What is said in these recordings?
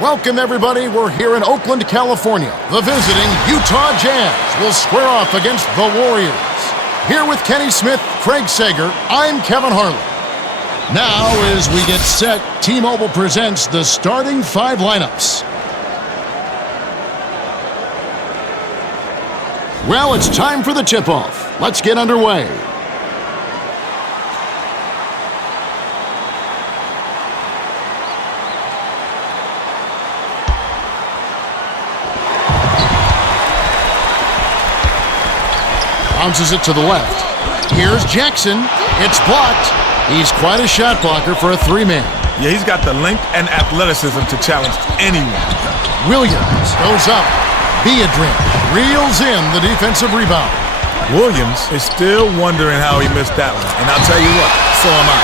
Welcome, everybody. We're here in Oakland, California. The visiting Utah Jazz will square off against the Warriors. Here with Kenny Smith, Craig Sager, I'm Kevin Harlan. Now, as we get set, T-Mobile presents the starting five lineups. Well, it's time for the tip-off. Let's get underway. Bounces it to the left. Here's Jackson. It's blocked. He's quite a shot blocker for a three-man. Yeah, he's got the length and athleticism to challenge anyone. Williams goes up. Biedrink reels in the defensive rebound. Williams is still wondering how he missed that one. And I'll tell you what, so am I.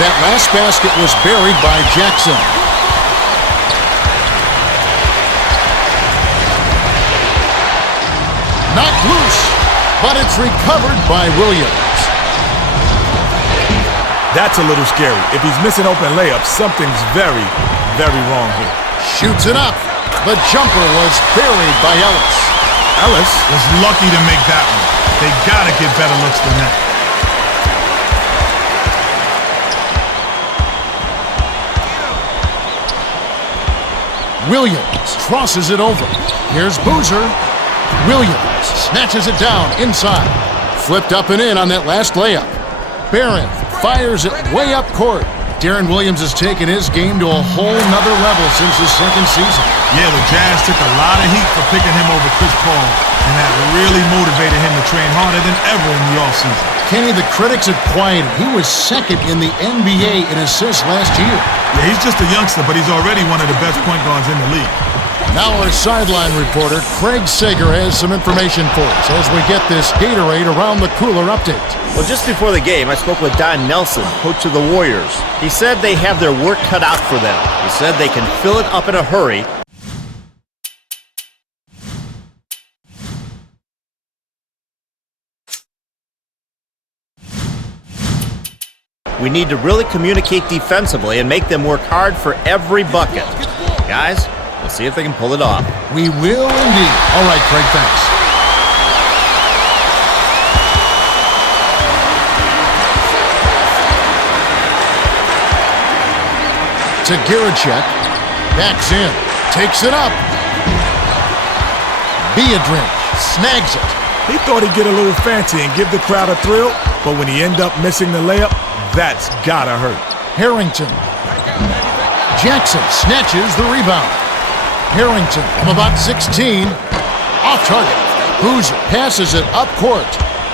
That last basket was buried by Jackson. Knocked loose, but it's recovered by Williams. That's a little scary. If he's missing open layups, something's very, very wrong here. Shoots it up. The jumper was buried by Ellis. Ellis was lucky to make that one. They gotta get better looks than that. Williams crosses it over. Here's Boozer. Williams snatches it down inside. Flipped up and in on that last layup. Barron fires it way up court. Darren Williams has taken his game to a whole nother level since his second season. Yeah, the Jazz took a lot of heat for picking him over Chris Paul, and that really motivated him to train harder than ever in the offseason. Kenny, the critics have quieted. He was second in the NBA in assists last year. Yeah, he's just a youngster, but he's already one of the best point guards in the league. Now our sideline reporter, Craig Sager, has some information for us as we get this Gatorade Around the Cooler update. Well, just before the game, I spoke with Don Nelson, coach of the Warriors. He said they have their work cut out for them. He said they can fill it up in a hurry. We need to really communicate defensively and make them work hard for every bucket. Guys, we'll see if they can pull it off. We will indeed. All right, Craig, thanks. To Garachek. Backs in. Takes it up. Biedrink snags it. He thought he'd get a little fancy and give the crowd a thrill, but when he ended up missing the layup, that's gotta hurt. Harrington. Jackson snatches the rebound. Harrington from about 16. Off target. Boozer passes it up court.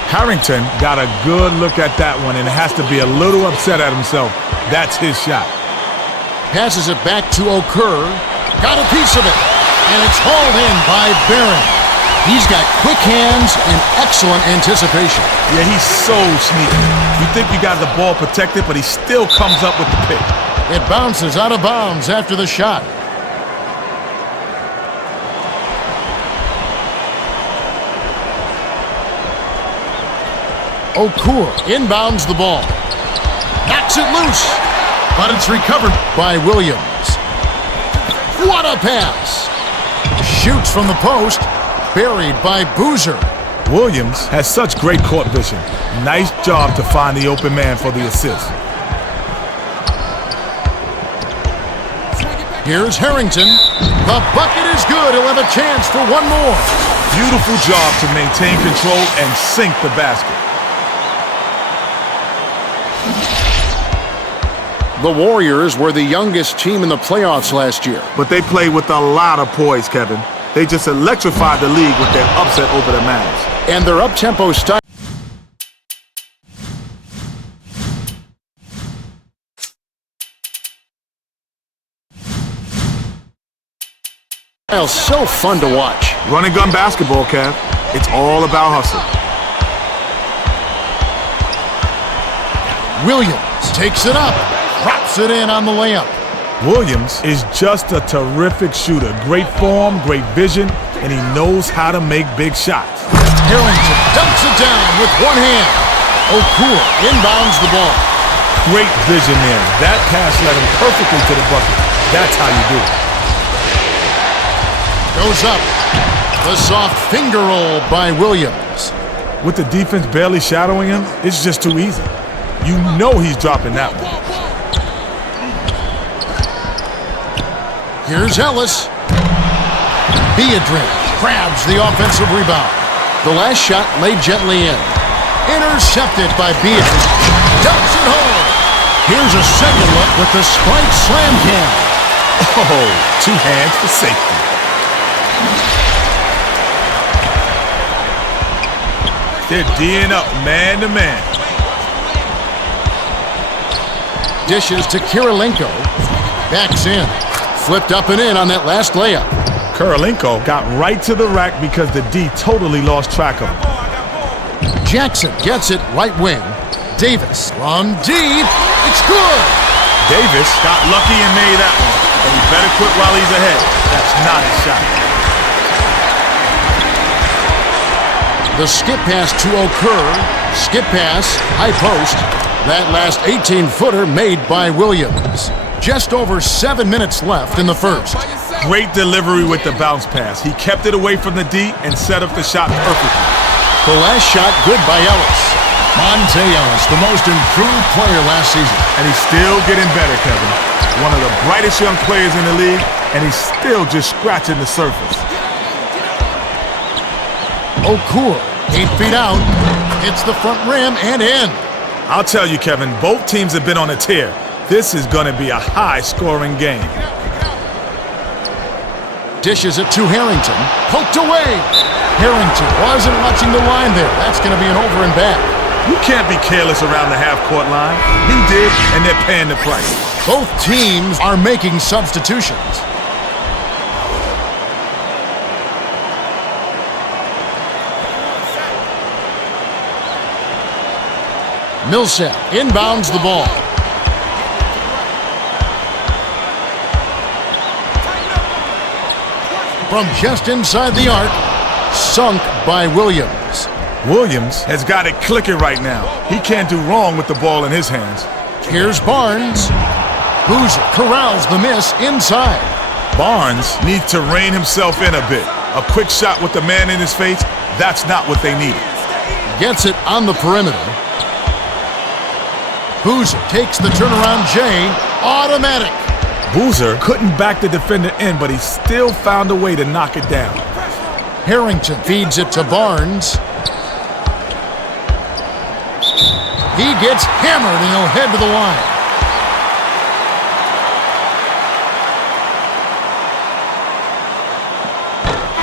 Harrington got a good look at that one and has to be a little upset at himself. That's his shot. Passes it back to Ourt. Got a piece of it. And it's hauled in by Barron. He's got quick hands and excellent anticipation. Yeah, he's so sneaky. You think you got the ball protected, but he still comes up with the pick. It bounces out of bounds after the shot. Ourt inbounds the ball. Knocks it loose, but it's recovered by Williams. What a pass! Shoots from the post, buried by Boozer. Williams has such great court vision. Nice job to find the open man for the assist. Here's Harrington. The bucket is good. He'll have a chance for one more. Beautiful job to maintain control and sink the basket. The Warriors were the youngest team in the playoffs last year. But they played with a lot of poise, Kevin. They just electrified the league with their upset over the Mavs. And their up-tempo style. So fun to watch. Run and gun basketball, Kev. It's all about hustle. Williams takes it up, drops it in on the layup. Williams is just a terrific shooter. Great form, great vision, and he knows how to make big shots. Harrington dumps it down with one hand. Ourt inbounds the ball. Great vision there. That pass led him perfectly to the bucket. That's how you do it. Goes up. The soft finger roll by Williams. With the defense barely shadowing him, it's just too easy. You know he's dropping that one. Here's Ellis. Beadrin grabs the offensive rebound. The last shot laid gently in. Intercepted by Beadrin. Dumps it home. Here's a second look with the Sprite slam cam. Oh, 2 hands for safety. They're D'ing up man to man. Dishes to Kirilenko. Backs in. Flipped up and in on that last layup. Kirilenko got right to the rack because the D totally lost track of him. Jackson gets it right wing. Davis long deep. It's good. Davis got lucky and made that one, but he better quit while he's ahead. That's not his shot. The skip pass to Ourt. Skip pass, high post. That last 18-footer made by Williams. Just over 7 minutes left in the first. Great delivery with the bounce pass. He kept it away from the D and set up the shot perfectly. The last shot good by Ellis. Monte Ellis, the most improved player last season. And he's still getting better, Kevin. One of the brightest young players in the league, and he's still just scratching the surface. Ourt, 8 feet out, hits the front rim and in. I'll tell you, Kevin, both teams have been on a tear. This is going to be a high-scoring game. Dishes it to Harrington. Poked away. Harrington wasn't watching the line there. That's going to be an over and back. You can't be careless around the half-court line. He did, and they're paying the price. Both teams are making substitutions. Millsap inbounds the ball. From just inside the arc, sunk by Williams. Williams has got it clicking right now. He can't do wrong with the ball in his hands. Here's Barnes. Boozer corrals the miss inside. Barnes needs to rein himself in a bit. A quick shot with the man in his face, that's not what they needed. Gets it on the perimeter. Boozer takes the turnaround J. Automatic. Boozer couldn't back the defender in, but he still found a way to knock it down. Harrington feeds it to Barnes. He gets hammered and he'll head to the line.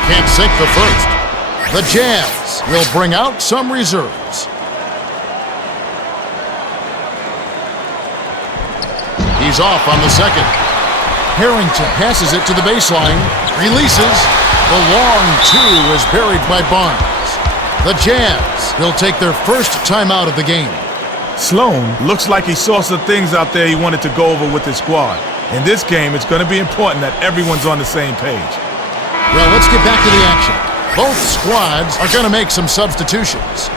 Can't sink the first. The Jazz will bring out some reserves. He's off on the second. Harrington passes it to the baseline. Releases. The long two is buried by Barnes. The Jazz will take their first timeout of the game. Sloan looks like he saw some things out there he wanted to go over with his squad. In this game, it's going to be important that everyone's on the same page. Well, let's get back to the action. Both squads are going to make some substitutions.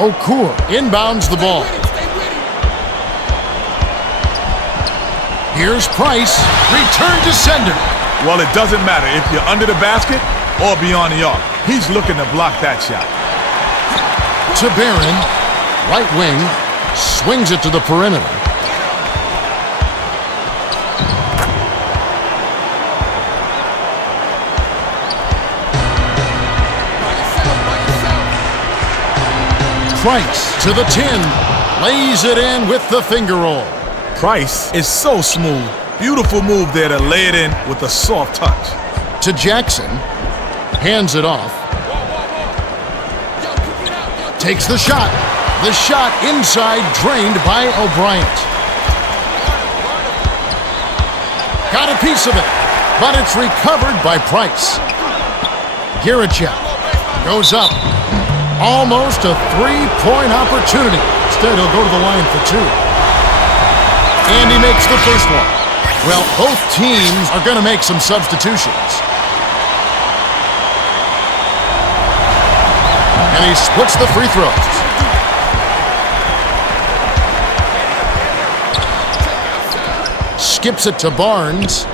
Ourt inbounds the ball. Here's Price. Return to sender. Well, it doesn't matter if you're under the basket or beyond the arc. He's looking to block that shot. To Barron. Right wing. Swings it to the perimeter. Price to the 10. Lays it in with the finger roll. Price is so smooth. Beautiful move there to lay it in with a soft touch. To Jackson. Hands it off. Takes the shot. The shot inside drained by O'Bryant. Got a piece of it, but it's recovered by Price. Girichek goes up. Almost a three-point opportunity. Instead, he'll go to the line for two. And he makes the first one. Well, both teams are going to make some substitutions. And he splits the free throws. Skips it to Barnes.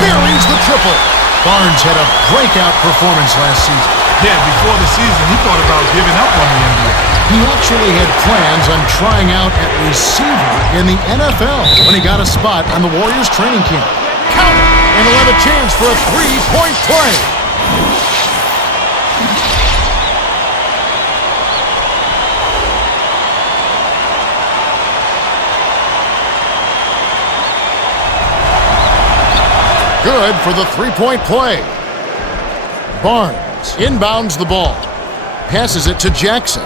Buries the triple. Barnes had a breakout performance last season. Yeah, before the season, he thought about giving up on the NBA. He actually had plans on trying out at receiver in the NFL when he got a spot on the Warriors training camp. Count it, and he'll have a chance for a three-point play. Good for the three-point play. Barnes inbounds the ball. Passes it to Jackson.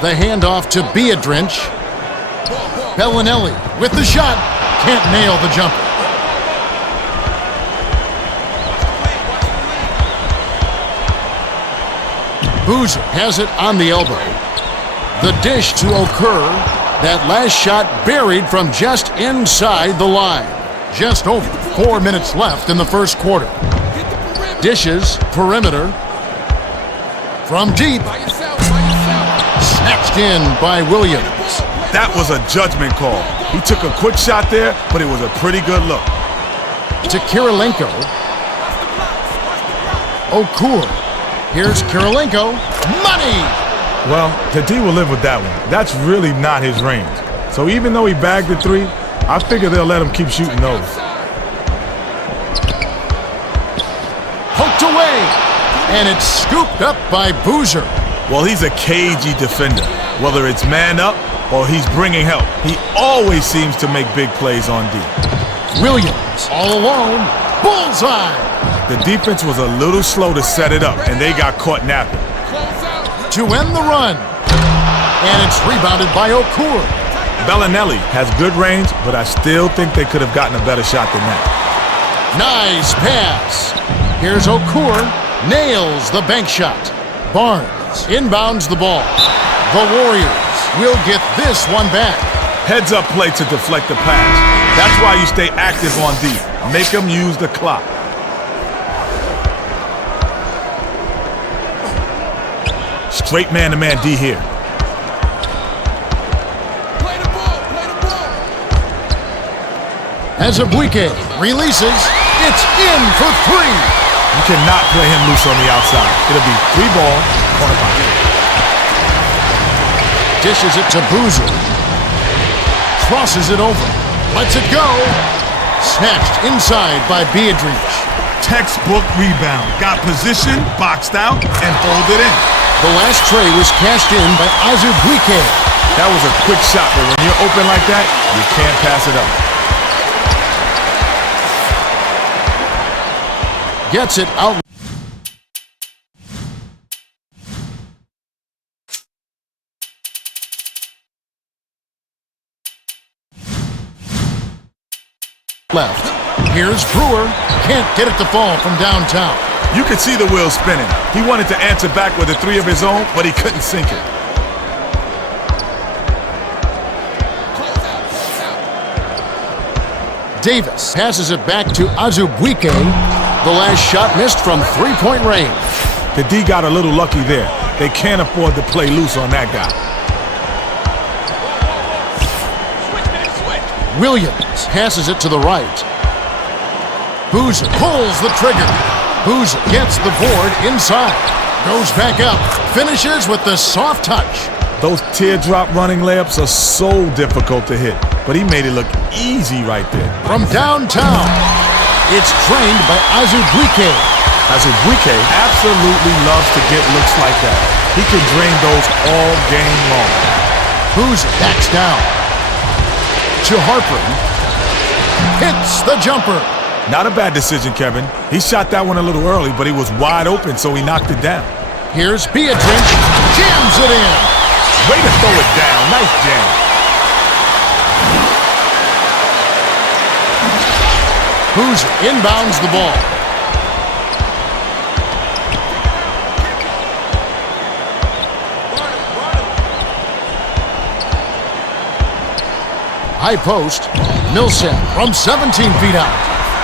The handoff to Biedrins. Bellinelli with the shot. Can't nail the jumper. Boozer has it on the elbow. The dish to Ourt. That last shot buried from just inside the line. Just over 4 minutes left in the first quarter. Dishes, perimeter. From deep. Snatched in by Williams. That was a judgment call. He took a quick shot there, but it was a pretty good look. To Kirilenko. Ourt. Here's Kirilenko. Money! Well, the D will live with that one. That's really not his range. So even though he bagged the three, I figure they'll let him keep shooting those. Poked away, and it's scooped up by Boozer. Well, he's a cagey defender. Whether it's man up or he's bringing help, he always seems to make big plays on D. Williams, all alone, bullseye. The defense was a little slow to set it up, and they got caught napping. To end the run, and it's rebounded by Ourt. Bellinelli has good range, but I still think they could have gotten a better shot than that. Nice pass. Here's Ourt. Nails the bank shot. Barnes inbounds the ball. The Warriors will get this one back. Heads up play to deflect the pass. That's why you stay active on D. Make them use the clock. Straight man-to-man D here. Azubuike releases. It's in for three. You cannot play him loose on the outside. It'll be 3 ball, corner pocket. Dishes it to Boozer. Crosses it over. Lets it go. Snatched inside by Biedrins. Textbook rebound. Got position, boxed out, and folded in. The last tray was cashed in by Azubuike. That was a quick shot, but when you're open like that, you can't pass it up. Gets it out. Left. Here's Brewer. Can't get it to fall from downtown. You could see the wheels spinning. He wanted to answer back with a 3 of his own, but he couldn't sink it. Davis passes it back to Azubuike. The last shot missed from 3-point range. The D got a little lucky there. They can't afford to play loose on that guy. Williams passes it to the right. Boozer pulls the trigger. Boozer gets the board inside. Goes back up. Finishes with the soft touch. Those teardrop running layups are so difficult to hit, but he made it look easy right there. From downtown, it's trained by Azubuike. Azubuike absolutely loves to get looks like that. He can drain those all game long. Boozer backs down. To Harper. Hits the jumper. Not a bad decision, Kevin. He shot that one a little early, but he was wide open, so he knocked it down. Here's Biedrins. Jams it in. Way to throw it down. Nice jam. Who's inbounds the ball. High post. Millsap from 17 feet out.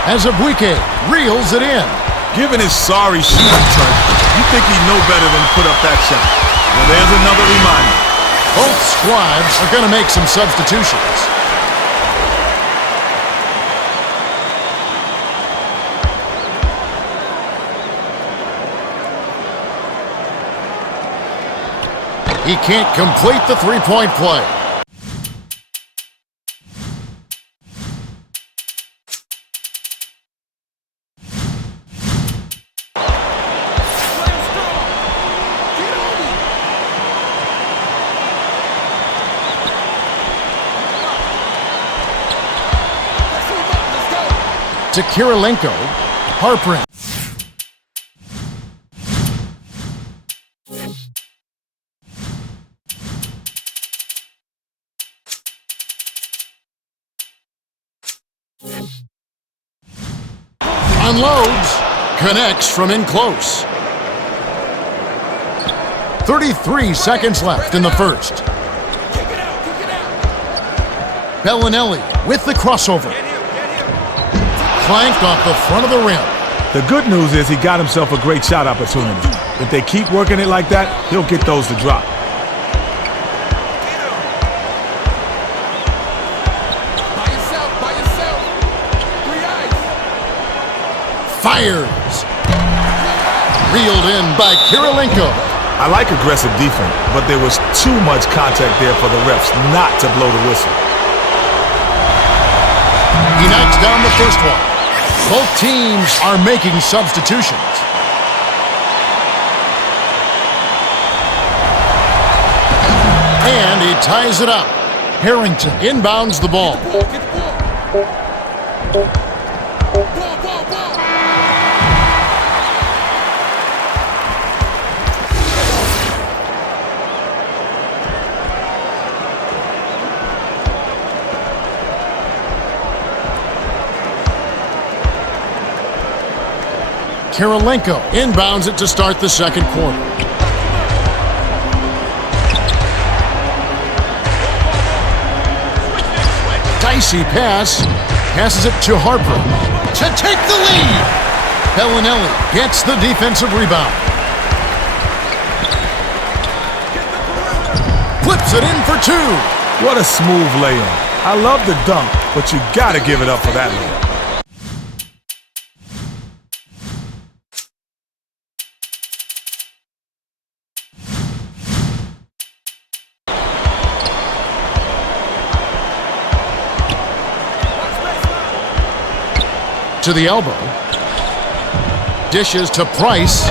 As Abuike reels it in. Given his sorry shooting turn, you think he'd know better than to put up that shot. Well, there's another reminder. Both squads are going to make some substitutions. He can't complete the three-point play. To Kirilenko, Harper. Unloads, connects from in close. 33 seconds left in the first. Bellinelli with the crossover. Clanked off the front of the rim. The good news is he got himself a great shot opportunity. If they keep working it like that, he'll get those to drop. By yourself. 3 eyes. Fires. Reeled in by Kirilenko. I like aggressive defense, but there was too much contact there for the refs not to blow the whistle. He knocks down the first one. Both teams are making substitutions. And he ties it up. Harrington inbounds the ball. Kirilenko inbounds it to start the second quarter. Dicey pass. Passes it to Harper to take the lead. Bellinelli gets the defensive rebound. Flips it in for two. What a smooth layup. I love the dunk, but you gotta give it up for that layup. To the elbow. Dishes to Price.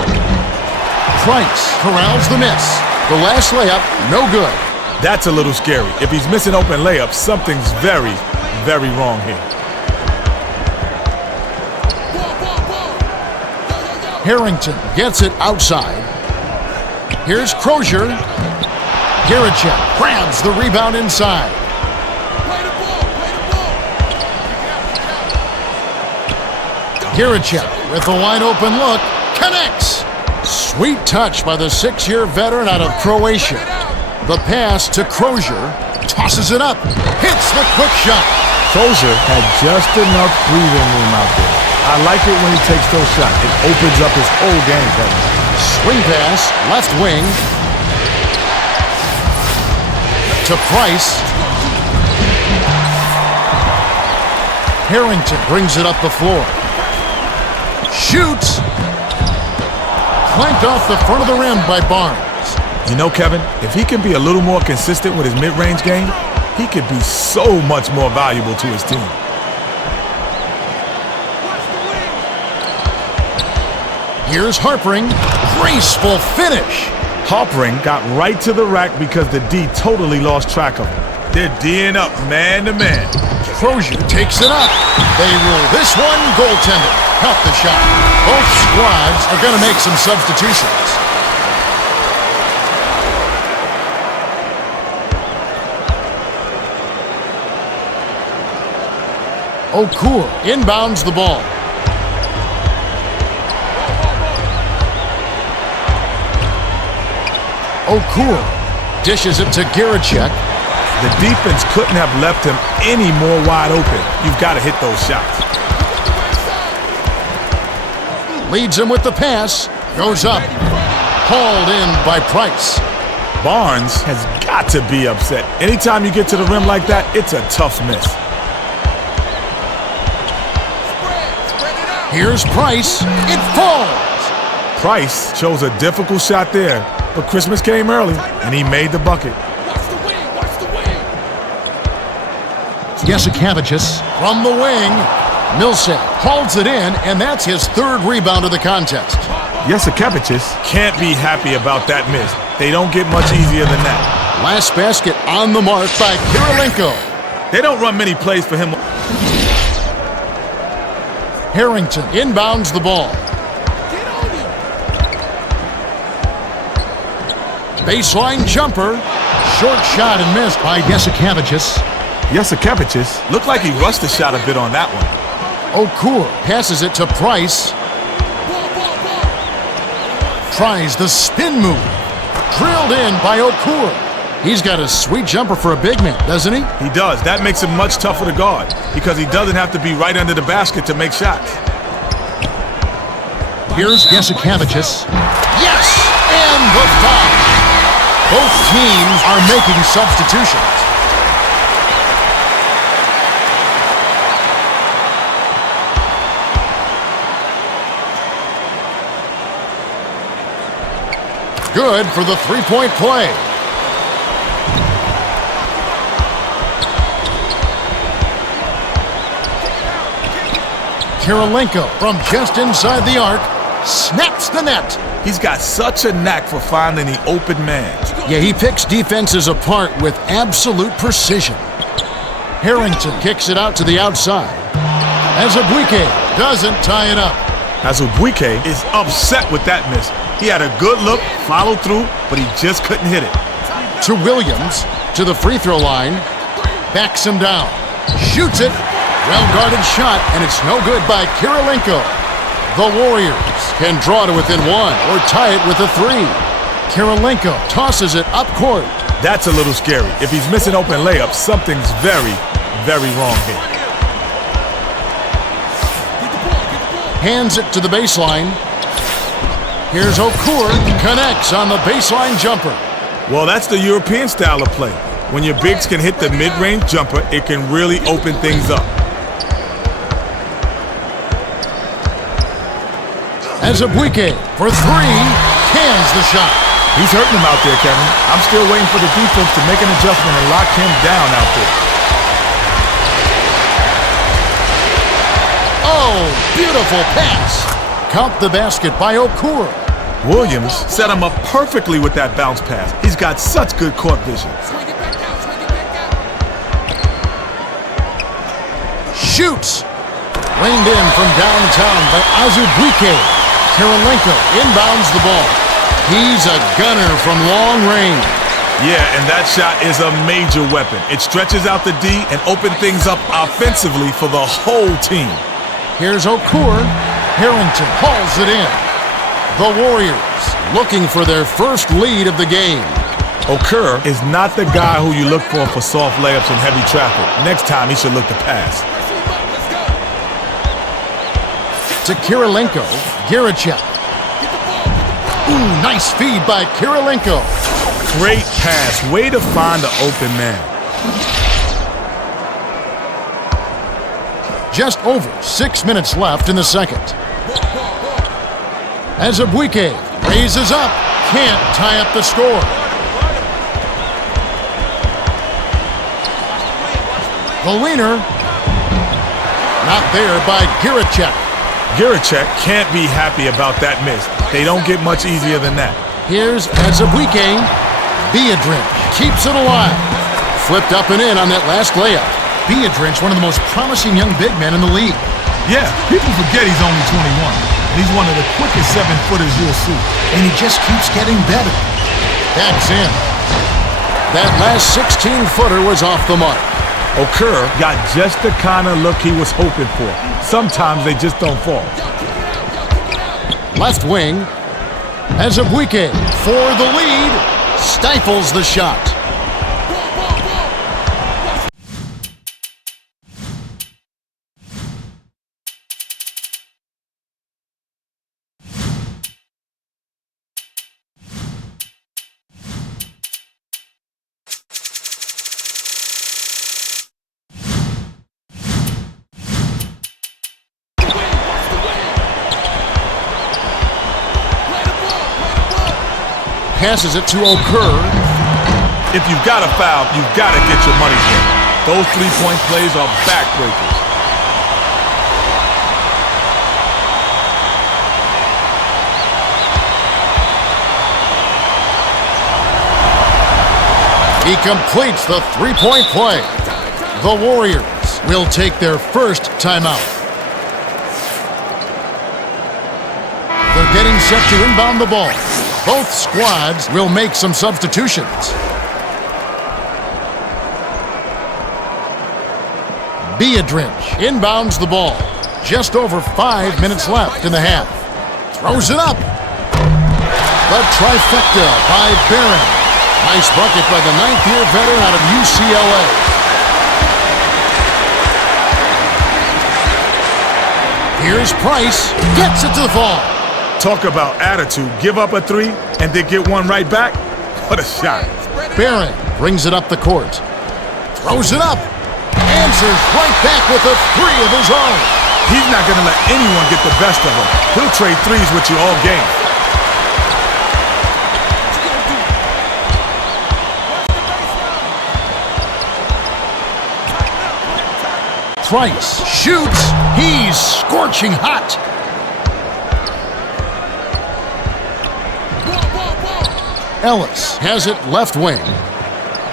Price corrals the miss. The last layup, no good. That's a little scary. If he's missing open layups, something's very, very wrong here. Harrington gets it outside. Here's Crozier. Garachek grabs the rebound inside. Garachek with a wide-open look, connects. Sweet touch by the 6-year veteran out of Croatia. The pass to Crozier, tosses it up, hits the quick shot. Crozier had just enough breathing room out there. I like it when he takes those shots. It opens up his whole game, Kevin. Swing pass, left wing. To Price. Harrington brings it up the floor. Shoots. Clanked off the front of the rim by Barnes. You know, Kevin, if he can be a little more consistent with his mid-range game, he could be so much more valuable to his team. Here's Harpering. Graceful finish. Harpering got right to the rack because the D totally lost track of him. They're D'ing up man to man. Crozier takes it up. They rule this one goaltender. Caught the shot. Both squads are going to make some substitutions. Ourt inbounds the ball. Ourt dishes it to Giricek. The defense couldn't have left him any more wide open. You've got to hit those shots. Leads him with the pass. Goes up. Hauled in by Price. Barnes has got to be upset. Anytime you get to the rim like that, it's a tough miss. Here's Price. It falls. Price chose a difficult shot there, but Christmas came early, and he made the bucket. Jasikevičius from the wing. Millsap holds it in, and that's his third rebound of the contest. Jasikevičius can't be happy about that miss. They don't get much easier than that. Last basket on the mark by Kirilenko. They don't run many plays for him. Harrington inbounds the ball. Baseline jumper. Short shot and missed by Jasikevičius. Jasikevičius looked like he rushed the shot a bit on that one. Ourt passes it to Price. Tries the spin move. Drilled in by Ourt. He's got a sweet jumper for a big man, doesn't he? He does. That makes him much tougher to guard because he doesn't have to be right under the basket to make shots. Here's Jasikevičius. Yes! And the foul. Both teams are making substitutions. Good for the three-point play. Kirilenko from just inside the arc snaps the net. He's got such a knack for finding the open man. Yeah, he picks defenses apart with absolute precision. Harrington kicks it out to the outside. Azubuike doesn't tie it up. Azubuike is upset with that miss. He had a good look, followed through, but he just couldn't hit it. To Williams, to the free throw line. Backs him down. Shoots it. Well-guarded shot, and it's no good by Kirilenko. The Warriors can draw to within one or tie it with a three. Kirilenko tosses it up court. That's a little scary. If he's missing open layups, something's very, very wrong here. Hands it to the baseline. Here's Ourt, connects on the baseline jumper. Well, that's the European style of play. When your bigs can hit the mid-range jumper, it can really open things up. Azubuike for three, cans the shot. He's hurting him out there, Kevin. I'm still waiting for the defense to make an adjustment and lock him down out there. Oh, beautiful pass. Count the basket by Ourt. Williams set him up perfectly with that bounce pass. He's got such good court vision. Shoots. Reined in from downtown by Azubuike. Kirilenko inbounds the ball. He's a gunner from long range. Yeah, and that shot is a major weapon. It stretches out the D and opens things up offensively for the whole team. Here's Ourt. Harrington hauls it in. The Warriors looking for their first lead of the game. Ourt is not the guy who you look for soft layups in heavy traffic. Next time, he should look to pass. To Kirilenko. Giricek. Ooh, nice feed by Kirilenko. Great pass. Way to find the open man. Just over 6 minutes left in the second. Azubuike raises up. Can't tie up the score. The leaner. Not there by Giricek. Giricek can't be happy about that miss. They don't get much easier than that. Here's Azubuike. Biedrins keeps it alive. Flipped up and in on that last layup. Biedrins, one of the most promising young big men in the league. Yeah, people forget he's only 21. And he's one of the quickest 7-footers you'll see. And he just keeps getting better. Backs in. That last 16-footer was off the mark. Ourt got just the kind of look he was hoping for. Sometimes they just don't fall. Left wing. Azubuike for the lead. Stifles the shot. Passes it to Ourt. If you've got a foul, you've got to get your money's worth. Those three-point plays are backbreakers. He completes the three-point play. The Warriors will take their first timeout. They're getting set to inbound the ball. Both squads will make some substitutions. Beadrinch inbounds the ball. Just over 5 minutes left in the half. Throws it up. The trifecta by Barron. Nice bucket by the 9th-year veteran out of UCLA. Here's Price. Gets it to the fall. Talk about attitude. Give up a three and then get one right back. What a shot. Barron brings it up the court. Throws it up. Answers right back with a three of his own. He's not going to let anyone get the best of him. He'll trade threes with you all game. Price shoots. He's scorching hot. Ellis has it left wing.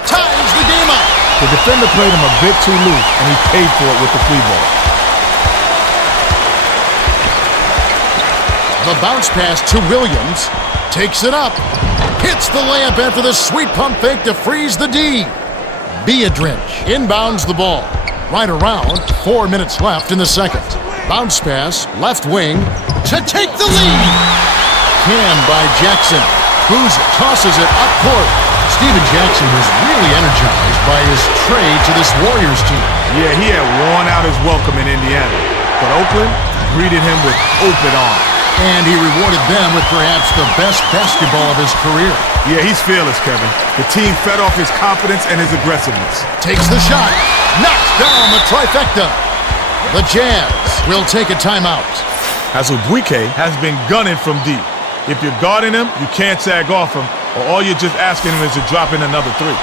Ties the game up. The defender played him a bit too loose, and he paid for it with the free ball. The bounce pass to Williams. Takes it up. Hits the layup after the sweet pump fake to freeze the D. Beadrinch inbounds the ball. Right around 4 minutes left in the second. Bounce pass, left wing, to take the lead. Canned by Jackson. Boozer tosses it up court. Steven Jackson was really energized by his trade to this Warriors team. Yeah, he had worn out his welcome in Indiana. But Oakland greeted him with open arms. And he rewarded them with perhaps the best basketball of his career. Yeah, he's fearless, Kevin. The team fed off his confidence and his aggressiveness. Takes the shot. Knocks down the trifecta. The Jazz will take a timeout. Azubuike has been gunning from deep. If you're guarding him, you can't sag off him, or all you're just asking him is to drop in another three.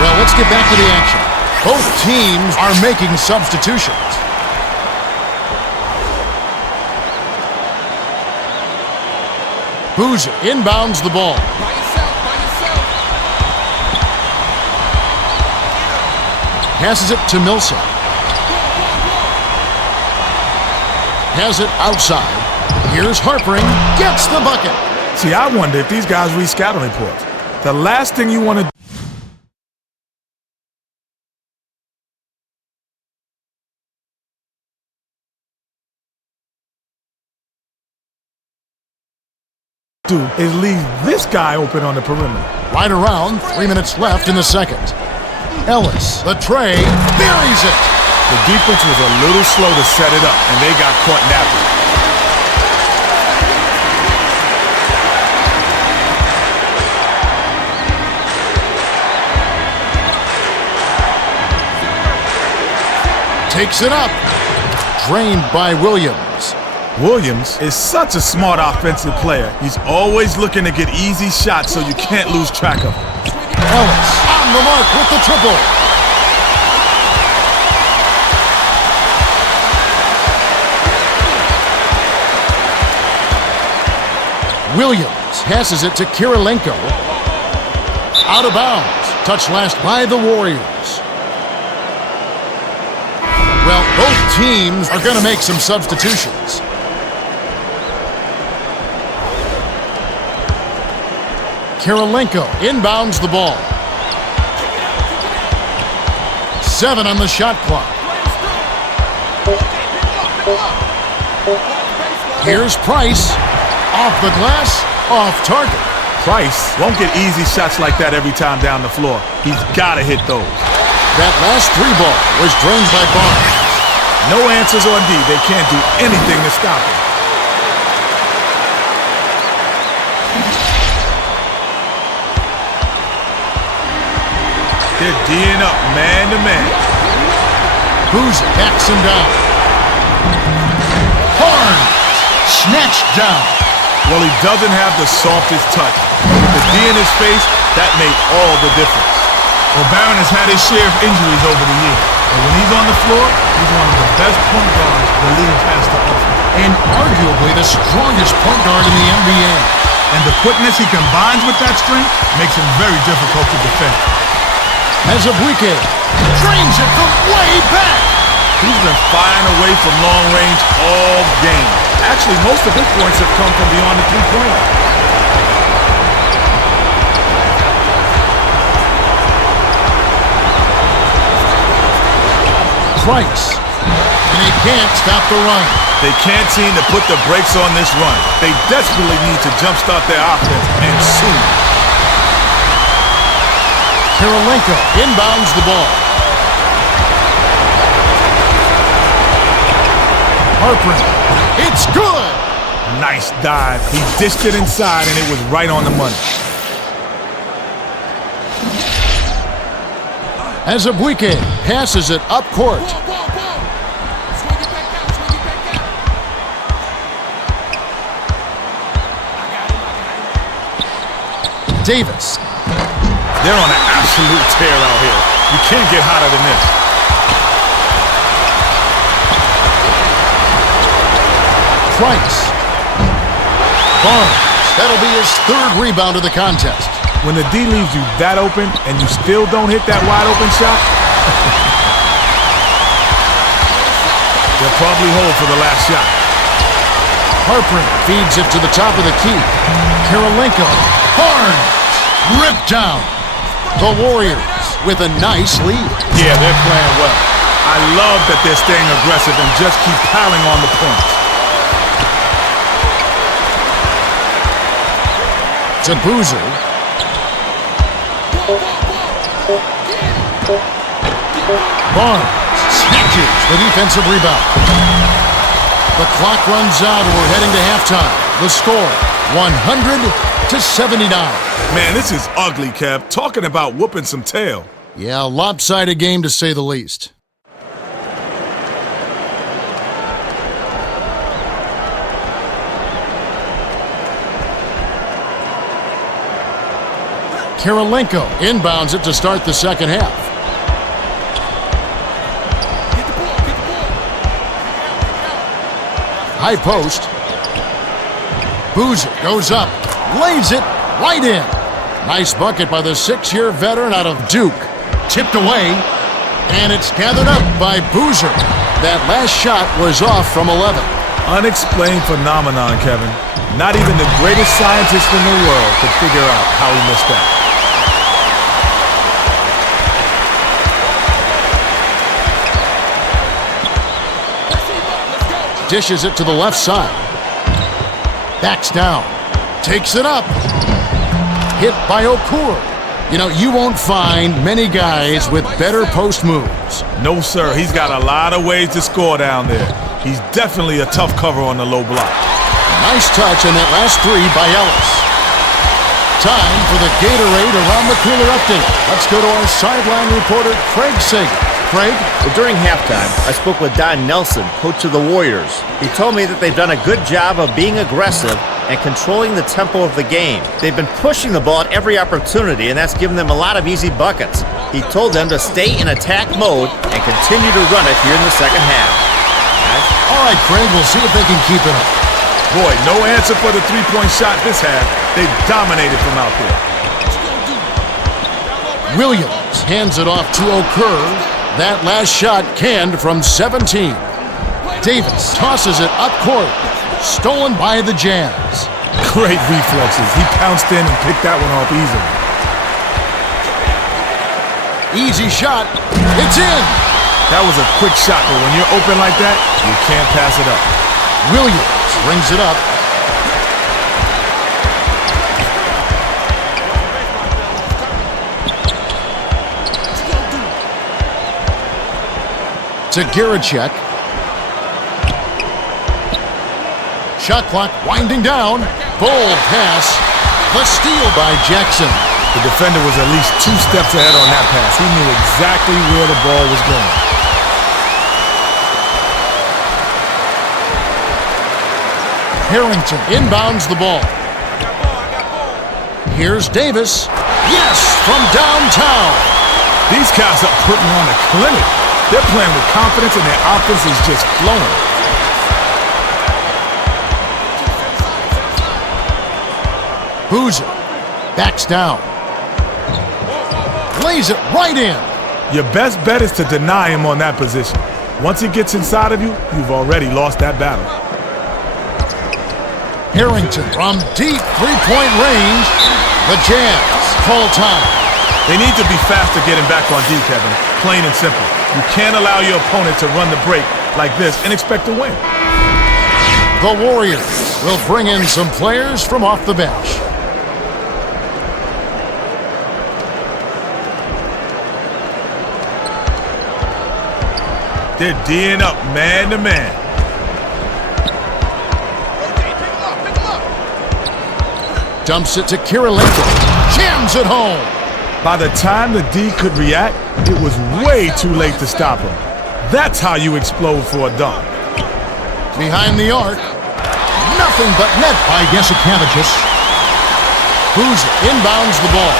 Well, let's get back to the action. Both teams are making substitutions. Boozer inbounds the ball. By yourself. Passes it to Millsap. Has it outside. Here's Harpering. Gets the bucket. See, I wonder if these guys read scouting reports. The last thing you want to do is leave this guy open on the perimeter. Right around 3 minutes left in the second. Ellis, the tray, buries it. The defense was a little slow to set it up, and they got caught napping. Takes it up. Drained by Williams. Williams is such a smart offensive player. He's always looking to get easy shots so you can't lose track of him. Ellis on the mark with the triple. Williams passes it to Kirilenko. Out of bounds. Touched last by the Warriors. Well, both teams are going to make some substitutions. Kirilenko inbounds the ball. 7 on the shot clock. Here's Price. Off the glass, off target. Price won't get easy shots like that every time down the floor. He's got to hit those. That last 3 ball was drained by Barnes. No answers on D. They can't do anything to stop him. They're D'ing up man to man. Boozer backs him down. Barnes snatched down. Well, he doesn't have the softest touch. But with the D in his face, that made all the difference. Well, Barron has had his share of injuries over the years. But when he's on the floor, he's one of the best point guards the league has to offer. And arguably the strongest point guard in the NBA. And the quickness he combines with that strength makes him very difficult to defend. Azubuike drains it from way back. He's been firing away from long range all game. Actually, most of his points have come from beyond the three-pointer. Price. And he can't stop the run. They can't seem to put the brakes on this run. They desperately need to jumpstart their offense, and soon. Kirilenko inbounds the ball. Harper. It's good. Nice dive. He dished it inside, and it was right on the money. Azubuike passes it up court. Swing it back out, swing it back out. Davis. They're on an absolute tear out here. You can't get hotter than this. Price. Barnes. That'll be his 3rd rebound of the contest. When the D leaves you that open and you still don't hit that wide open shot, they'll probably hold for the last shot. Harper feeds it to the top of the key. Kirilenko. Barnes. Ripped down. The Warriors with a nice lead. Yeah, they're playing well. I love that they're staying aggressive and just keep piling on the points. To Boozer. Barnes snatches the defensive rebound. The clock runs out and we're heading to halftime. The score, 100-79. Man, this is ugly, Kev. Talking about whooping some tail. Yeah, a lopsided game to say the least. Kirilenko inbounds it to start the second half. Get the ball, get the ball. High post. Boozer goes up, lays it right in. Nice bucket by the 6-year veteran out of Duke. Tipped away, and it's gathered up by Boozer. That last shot was off from 11. Unexplained phenomenon, Kevin. Not even the greatest scientist in the world could figure out how he missed that. Dishes it to the left side. Backs down. Takes it up. Hit by Ourt. You know, you won't find many guys with better post moves. No, sir. He's got a lot of ways to score down there. He's definitely a tough cover on the low block. Nice touch on that last 3 by Ellis. Time for the Gatorade Around the Cooler update. Let's go to our sideline reporter, Craig Sager. Craig? Well, during halftime, I spoke with Don Nelson, coach of the Warriors. He told me that they've done a good job of being aggressive and controlling the tempo of the game. They've been pushing the ball at every opportunity, and that's given them a lot of easy buckets. He told them to stay in attack mode and continue to run it here in the second half. All right, Craig, we'll see if they can keep it up. Boy, no answer for the three-point shot this half. They dominated from out there. Williams hands it off to Ourt. That last shot canned from 17. Davis tosses it up court. Stolen by the Jazz. Great reflexes. He pounced in and picked that one off easily. Easy shot. It's in. That was a quick shot, but when you're open like that, you can't pass it up. Williams brings it up. To Geracek. Shot clock winding down. Bold pass. The steal by Jackson. The defender was at least 2 steps ahead on that pass. He knew exactly where the ball was going. Harrington inbounds the ball. Here's Davis. Yes, from downtown. These guys are putting on a clinic. They're playing with confidence and their offense is just flowing. Boozer backs down. Lays it right in. Your best bet is to deny him on that position. Once he gets inside of you, you've already lost that battle. Harrington from deep three-point range. The Jazz call time. They need to be faster getting back on D, Kevin. Plain and simple. You can't allow your opponent to run the break like this and expect to win. The Warriors will bring in some players from off the bench. They're D'ing up man to man. Dumps it to Kirilenko. Jams it home. By the time the D could react, it was way too late to stop him. That's how you explode for a dunk. Behind the arc. Nothing but net by Jasikevičius. Boozer inbounds the ball.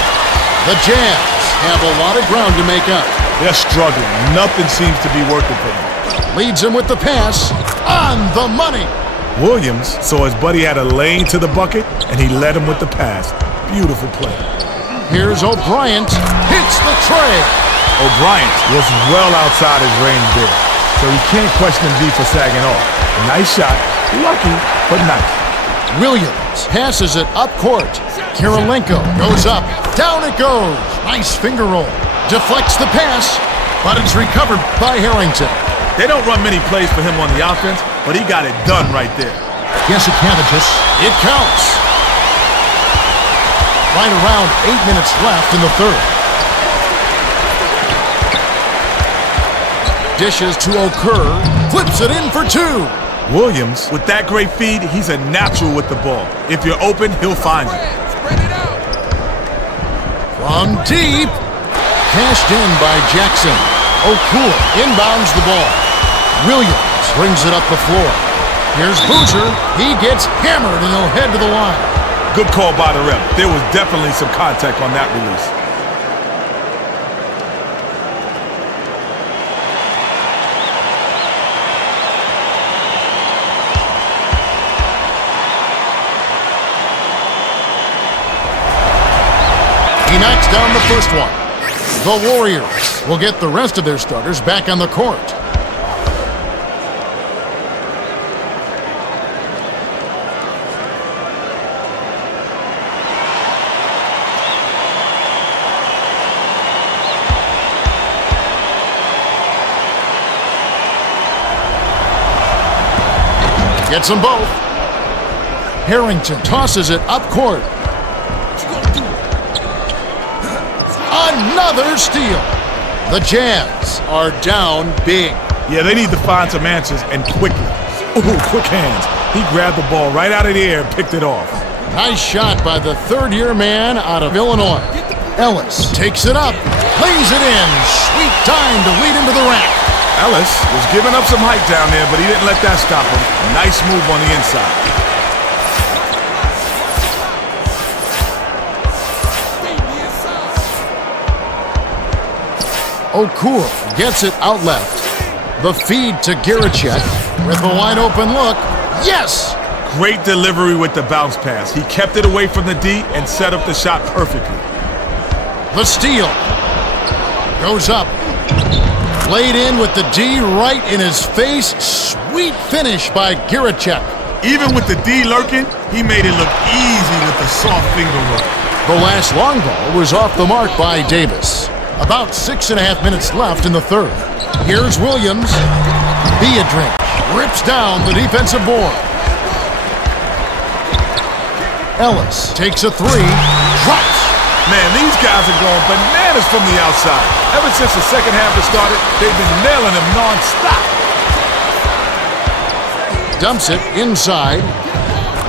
The Jazz have a lot of ground to make up. They're struggling. Nothing seems to be working for them. Leads him with the pass. On the money. Williams saw his buddy had a lane to the bucket, and he led him with the pass. Beautiful play. Here's O'Bryant. Hits the tray. O'Bryant was well outside his range there, so you can't question D for sagging off. A nice shot. Lucky, but nice. Williams passes it up court. Kirilenko goes up. Down it goes. Nice finger roll. Deflects the pass, but it's recovered by Harrington. They don't run many plays for him on the offense, but he got it done right there. Jasikevičius. It counts. Right around 8 minutes left in the third. Dishes to Ourt. Flips it in for 2. Williams, with that great feed, he's a natural with the ball. If you're open, he'll find you. Spread it out. From deep. Cashed in by Jackson. Ourt inbounds the ball. Williams brings it up the floor. Here's Boozer. He gets hammered and he'll head to the line. Good call by the ref. There was definitely some contact on that release. He knocks down the first one. The Warriors will get the rest of their starters back on the court. Gets them both. Harrington tosses it up court. Another steal. The Jazz are down big. Yeah, they need to find some answers, and quickly. Ooh, quick hands. He grabbed the ball right out of the air and picked it off. Nice shot by the third-year man out of Illinois. Ellis takes it up, plays it in. Sweet time to lead into the rack. Ellis was giving up some height down there, but he didn't let that stop him. Nice move on the inside. Ourt gets it out left. The feed to Geracek with a wide open look. Yes! Great delivery with the bounce pass. He kept it away from the D and set up the shot perfectly. The steal. Goes up. Laid in with the D right in his face. Sweet finish by Giricek. Even with the D lurking, he made it look easy with the soft finger roll. The last long ball was off the mark by Davis. About 6.5 minutes left in the third. Here's Williams. Beadrink rips down the defensive board. Ellis takes a three. Drops. Man, these guys are going bananas from the outside. Ever since the second half has started, they've been nailing them non-stop. Dumps it inside.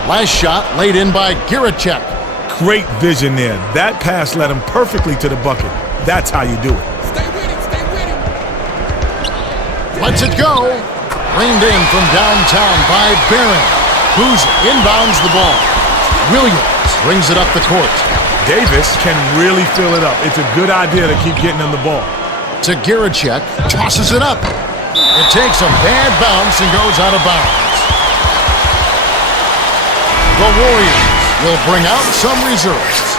Last shot laid in by Giricek. Great vision there. That pass led him perfectly to the bucket. That's how you do it. Stay with him, stay with him. Lets it go. Reined in from downtown by Barron. Boozer inbounds the ball. Williams brings it up the court. Davis can really fill it up. It's a good idea to keep getting him the ball. To Giricek, tosses it up. It takes a bad bounce and goes out of bounds. The Warriors will bring out some reserves.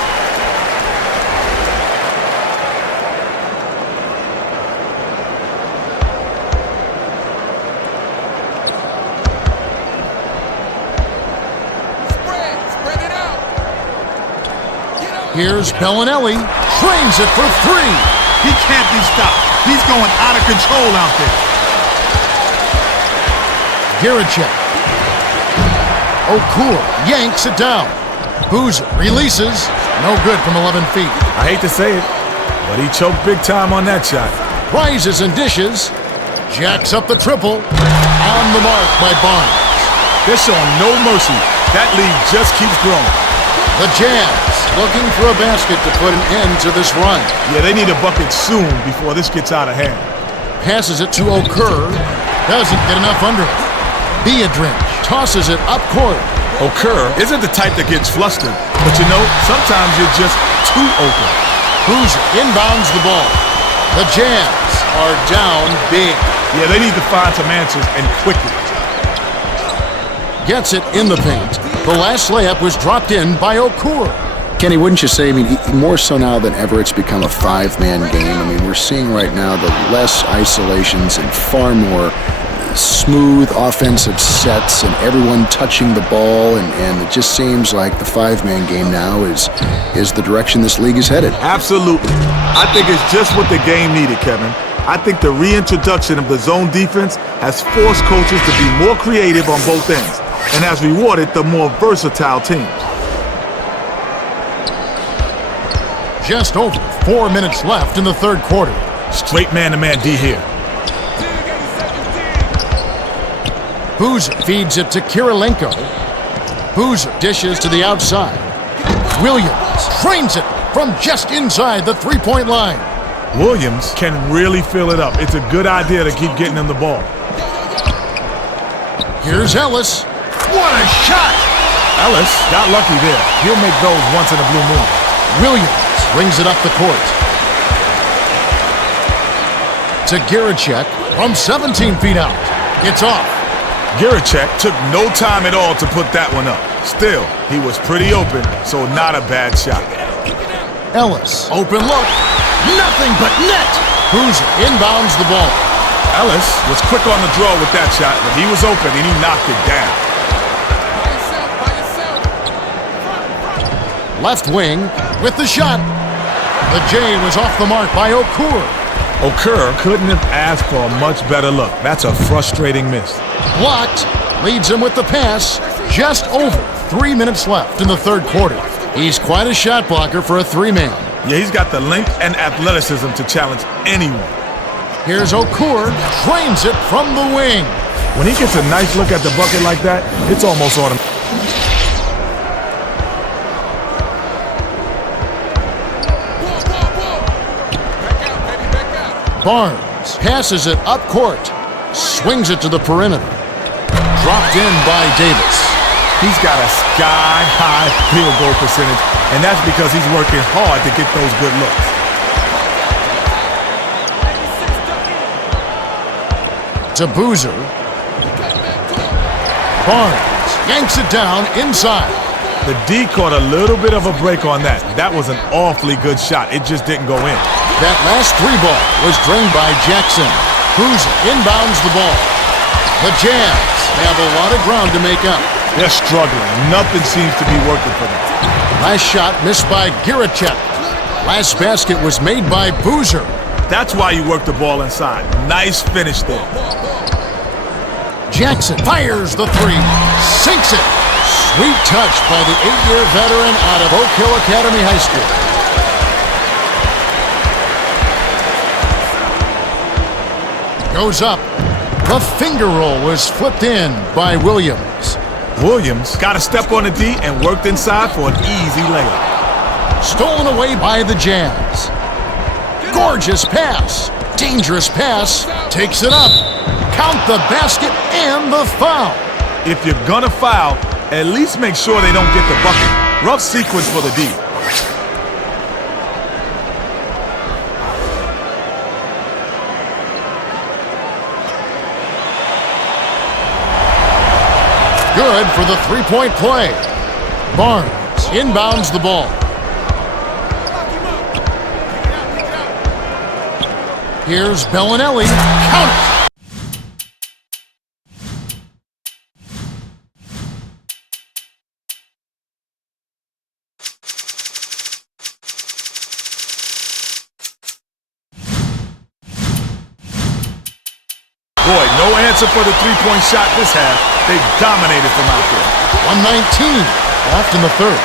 Spread it out. Get out. Here's Bellinelli. Trains it for three. He can't be stopped. He's going out of control out there. Giricek. Ourt yanks it down. Boozer releases. No good from 11 feet. I hate to say it, but he choked big time on that shot. Rises and dishes. Jacks up the triple. On the mark by Barnes. They're showing no mercy. That lead just keeps growing. The Jazz looking for a basket to put an end to this run. Yeah, they need a bucket soon before this gets out of hand. Passes it to Ourt. Doesn't get enough under it. Beadrink tosses it up court. Ourt isn't the type that gets flustered, but you know, sometimes you're just too open. Boozer inbounds the ball. The Jazz are down big. Yeah, they need to find some answers, and quickly. Gets it in the paint. The last layup was dropped in by Ourt. Kenny, wouldn't you say, I mean, more so now than ever, it's become a five-man game. I mean, we're seeing right now the less isolations and far more smooth offensive sets and everyone touching the ball, and it just seems like the five-man game now is the direction this league is headed. Absolutely. I think it's just what the game needed, Kevin. I think the reintroduction of the zone defense has forced coaches to be more creative on both ends and has rewarded the more versatile teams. Just over 4 minutes left in the third quarter. Straight man-to-man D here. Boozer feeds it to Kirilenko. Boozer dishes to the outside. Williams trains it from just inside the three-point line. Williams can really fill it up. It's a good idea to keep getting him the ball. Here's Ellis. What a shot! Ellis got lucky there. He'll make those once in a blue moon. Williams brings it up the court. To Giricek from 17 feet out. It's off. Giricek took no time at all to put that one up. Still, he was pretty open, so not a bad shot. Ellis, open look. Nothing but net. Boozer inbounds the ball. Ellis was quick on the draw with that shot, but he was open and he knocked it down. By yourself. Left wing with the shot. The J was off the mark by Ourt. Ourt couldn't have asked for a much better look. That's a frustrating miss. Blocked. Leads him with the pass. Just over 3 minutes left in the third quarter. He's quite a shot blocker for a three-man. Yeah, he's got the length and athleticism to challenge anyone. Here's Ourt. Trains it from the wing. When he gets a nice look at the bucket like that, it's almost automatic. Barnes passes it up court. Swings it to the perimeter. Dropped in by Davis. He's got a sky-high field goal percentage, and that's because he's working hard to get those good looks. To Boozer. Barnes yanks it down inside. The D caught a little bit of a break on that. That was an awfully good shot. It just didn't go in. That last three ball was drained by Jackson, who's inbounds the ball. The Jazz have a lot of ground to make up. They're struggling. Nothing seems to be working for them. Last shot missed by Girachek. Last basket was made by Boozer. That's why you work the ball inside. Nice finish there. Jackson fires the three, sinks it. Sweet touch by the 8-year veteran out of Oak Hill Academy High School. Goes up. The finger roll was flipped in by Williams. Williams got to step on the D and worked inside for an easy layup. Stolen away by the Jazz. Gorgeous pass. Dangerous pass. Takes it up. Count the basket and the foul. If you're gonna foul, at least make sure they don't get the bucket. Rough sequence for the D. Good for the three-point play. Barnes inbounds the ball. Here's Bellinelli. Count it. Boy, no answer for the three-point shot this half. They dominated from out there. 119 left in the third.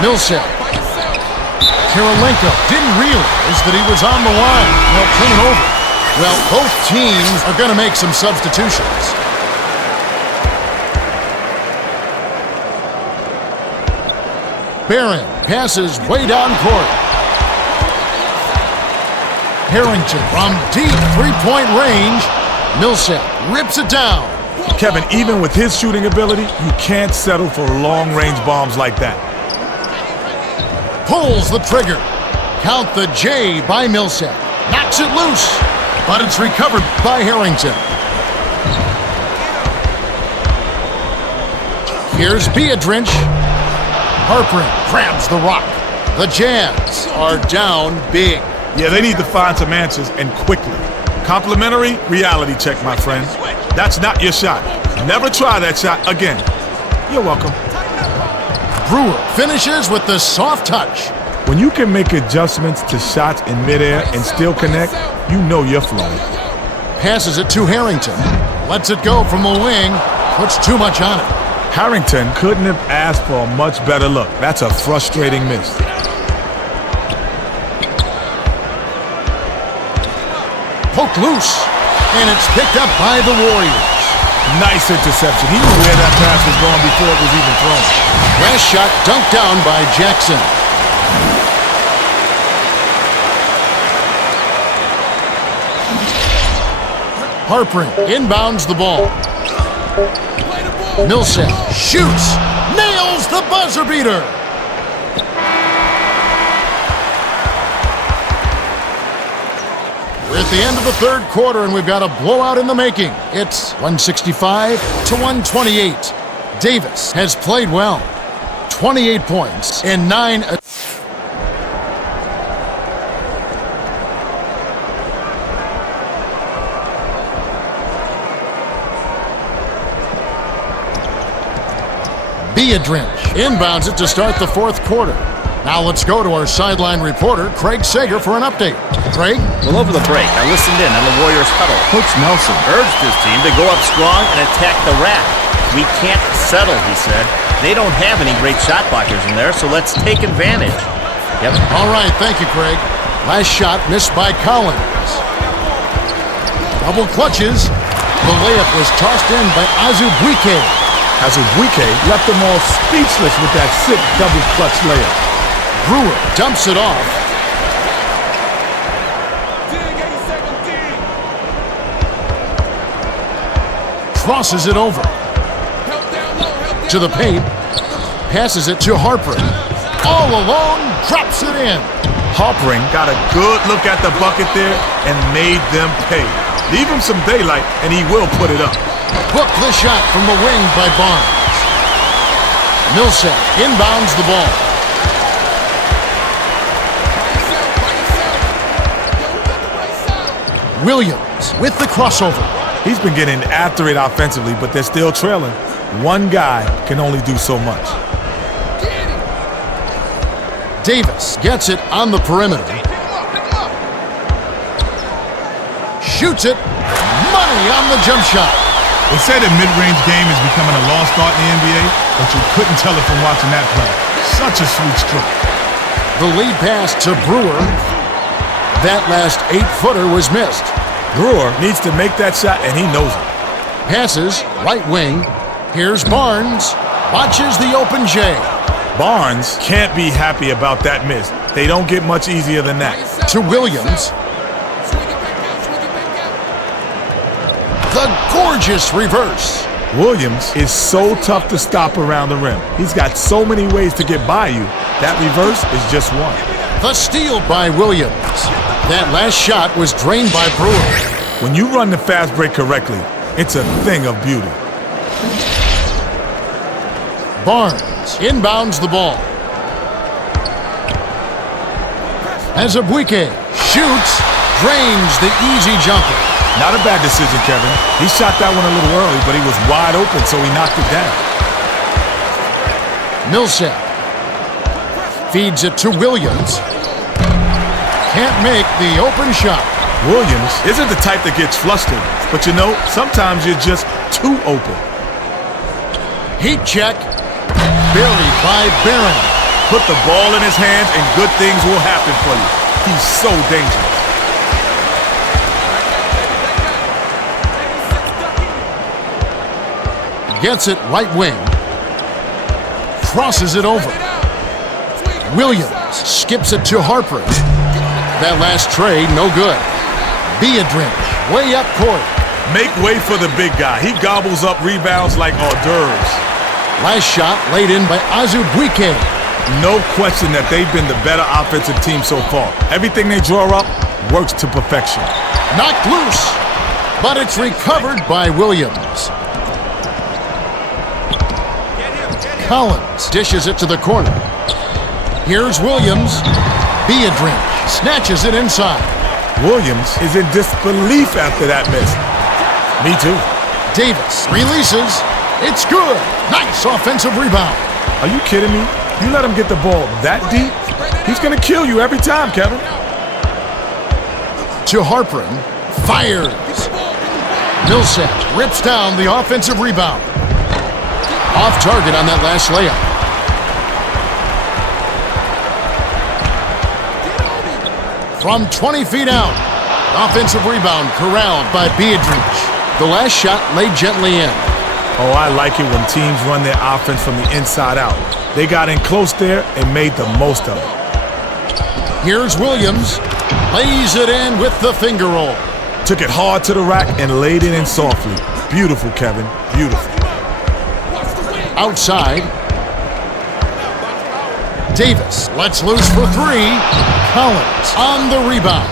Millsap. Kirilenko didn't realize that he was on the line. They'll turn it over. Well, both teams are going to make some substitutions. Barron passes way down court. Harrington from deep three-point range. Millsap rips it down. Kevin, even with his shooting ability, you can't settle for long-range bombs like that. Pulls the trigger. Count the J by Millsap. Knocks it loose, but it's recovered by Harrington. Here's Beadrinch. Harper grabs the rock. The Jazz are down big. Yeah, they need to find some answers, and quickly. Complimentary reality check, my friend. That's not your shot. Never try that shot again. You're welcome. Brewer finishes with the soft touch. When you can make adjustments to shots in midair and still connect, you know you're flowing. Passes it to Harrington. Lets it go from the wing. Puts too much on it. Harrington couldn't have asked for a much better look. That's a frustrating miss. Poked loose, and it's picked up by the Warriors. Nice interception. He knew where that pass was going before it was even thrown. Last shot dunked down by Jackson. Harper inbounds the ball. Millsap shoots, nails the buzzer beater. We're at the end of the third quarter, and we've got a blowout in the making. It's 165 to 128. Davis has played well. 28 points and 9 Beadrinch inbounds it to start the fourth quarter. Now let's go to our sideline reporter, Craig Sager, for an update. Craig? Well, over the break, I listened in on the Warriors huddle. Coach Nelson urged his team to go up strong and attack the rack. We can't settle, he said. They don't have any great shot blockers in there, so let's take advantage. Yep. All right, thank you, Craig. Last shot missed by Collins. Double clutches. The layup was tossed in by Azubuike. Azubuike left them all speechless with that sick double clutch layup. Brewer dumps it off. Crosses it over. To the paint. Passes it to Harper. All alone, drops it in. Harpering got a good look at the bucket there and made them pay. Leave him some daylight and he will put it up. Book the shot from the wing by Barnes. Millsap inbounds the ball. Williams with the crossover. He's been getting after it offensively, but they're still trailing. One guy can only do so much. Davis gets it on the perimeter. Shoots it. Money on the jump shot. They say the mid-range game is becoming a lost art in the NBA, but you couldn't tell it from watching that play. Such a sweet stroke. The lead pass to Brewer. That last 8-footer was missed. Brewer needs to make that shot, and he knows it. Passes, right wing. Here's Barnes. Watches the open J. Barnes can't be happy about that miss. They don't get much easier than that. To Williams. The gorgeous reverse. Williams is so tough to stop around the rim. He's got so many ways to get by you. That reverse is just one. The steal by Williams. That last shot was drained by Brewer. When you run the fast break correctly, it's a thing of beauty. Barnes inbounds the ball. Azubuike shoots, drains the easy jumper. Not a bad decision, Kevin. He shot that one a little early, but he was wide open, so he knocked it down. Millsap feeds it to Williams. Can't make the open shot. Williams isn't the type that gets flustered, but you know, sometimes you're just too open. Heat check. Buried by Barron. Put the ball in his hands and good things will happen for you. He's so dangerous. Gets it right wing. Crosses it over. Williams skips it to Harper. That last trade, no good. Beadrink, way up court. Make way for the big guy. He gobbles up rebounds like hors d'oeuvres. Last shot laid in by Azubuike. No question that they've been the better offensive team so far. Everything they draw up works to perfection. Knocked loose, but it's recovered by Williams. Collins dishes it to the corner. Here's Williams. Beadrink snatches it inside. Williams is in disbelief after that miss. Me too. Davis releases. It's good. Nice offensive rebound. Are you kidding me? You let him get the ball that deep, he's going to kill you every time, Kevin. To Harper. Fires. Millsap rips down the offensive rebound. Off target on that last layup. From 20 feet out. Offensive rebound corralled by Beadrink. The last shot laid gently in. Oh, I like it when teams run their offense from the inside out. They got in close there and made the most of it. Here's Williams. Lays it in with the finger roll. Took it hard to the rack and laid it in softly. Beautiful, Kevin. Beautiful. Outside. Davis lets loose for three. Collins on the rebound.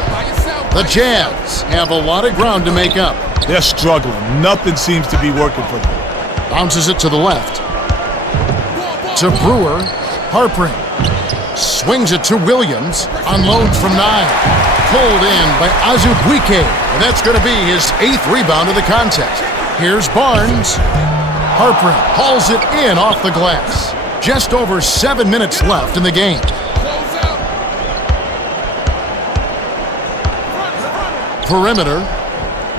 The Jazz have a lot of ground to make up. They're struggling. Nothing seems to be working for them. Bounces it to the left. To Brewer. Harpering. Swings it to Williams. Unloads from 9. Pulled in by Azubuike. And that's going to be his 8th rebound of the contest. Here's Barnes. Harpering hauls it in off the glass. Just over 7 minutes left in the game. Perimeter.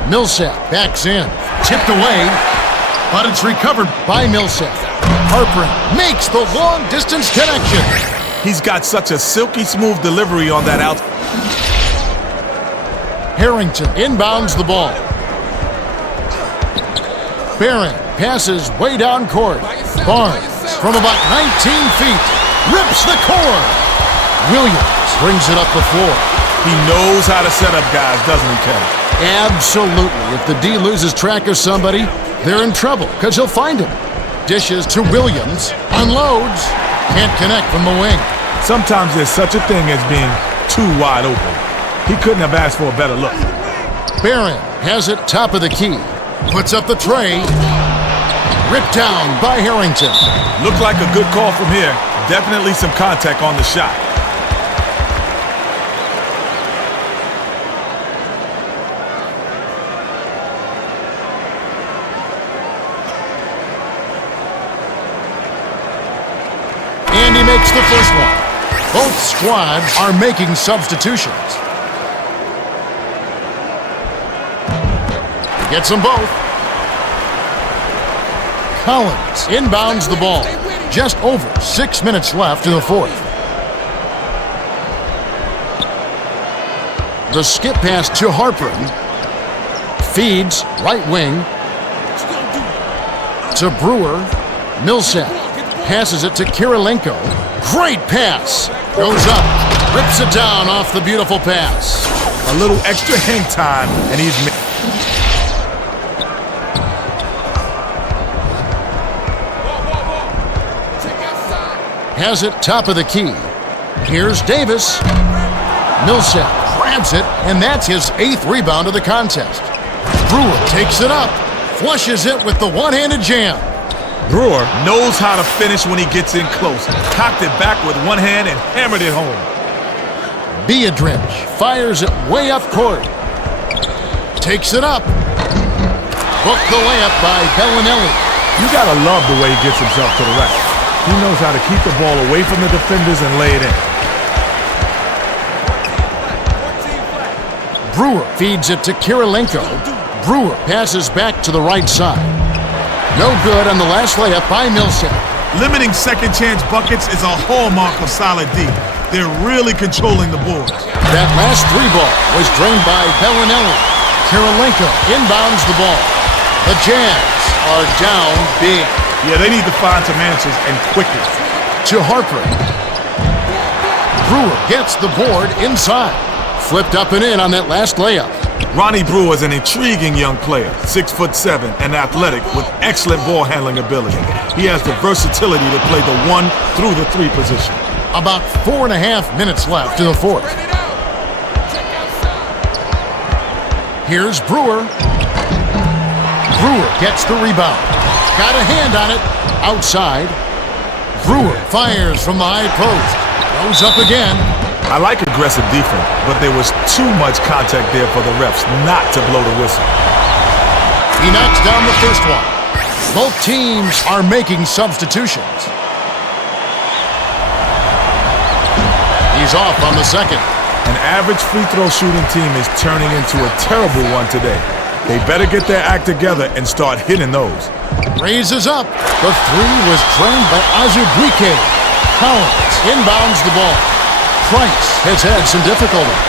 Millsap backs in. Tipped away, but it's recovered by Millsap. Harper makes the long-distance connection. He's got such a silky smooth delivery on that out. Harrington inbounds the ball. Barron passes way down court. Barnes from about 19 feet rips the core. Williams brings it up the floor. He knows how to set up guys, doesn't he, Ken? Absolutely. If the D loses track of somebody, they're in trouble because he'll find him. Dishes to Williams. Unloads. Can't connect from the wing. Sometimes there's such a thing as being too wide open. He couldn't have asked for a better look. Barron has it top of the key. Puts up the tray. Ripped down by Harrington. Looked like a good call from here. Definitely some contact on the shot. And he makes the first one. Both squads are making substitutions. He gets them both. Collins inbounds the ball. Just over 6 minutes left in the fourth. The skip pass to Harper. Feeds right wing to Brewer. Millsap passes it to Kirilenko. Great pass. Goes up. Rips it down off the beautiful pass. A little extra hang time, and he's... Has it top of the key. Here's Davis. Millsap grabs it, and that's his 8th rebound of the contest. Brewer takes it up, flushes it with the one-handed jam. Brewer knows how to finish when he gets in close. Cocked it back with one hand and hammered it home. Biedrins fires it way up court. Takes it up. Booked the layup by Bellinelli. You gotta love the way he gets himself to the rack. He knows how to keep the ball away from the defenders and lay it in. Brewer feeds it to Kirilenko. Brewer passes back to the right side. No good on the last layup by Millsap. Limiting second chance buckets is a hallmark of solid D. They're really controlling the boards. That last 3 ball was drained by Bellinelli. Kirilenko inbounds the ball. The Jazz are down big. Yeah, they need to find some answers, and quickly. To Harper. Brewer gets the board inside. Flipped up and in on that last layup. Ronnie Brewer is an intriguing young player, 6'7" and athletic with excellent ball handling ability. He has the versatility to play the 1 through the 3 position. About 4.5 minutes left in the fourth. Here's Brewer. Brewer gets the rebound. Got a hand on it. Outside. Brewer fires from the high post. Goes up again. I like aggressive defense, but there was too much contact there for the refs not to blow the whistle. He knocks down the first one. Both teams are making substitutions. He's off on the second. An average free throw shooting team is turning into a terrible one today. They better get their act together and start hitting those. Raises up. The 3 was drained by Azubuike. Collins inbounds the ball. Price has had some difficulties.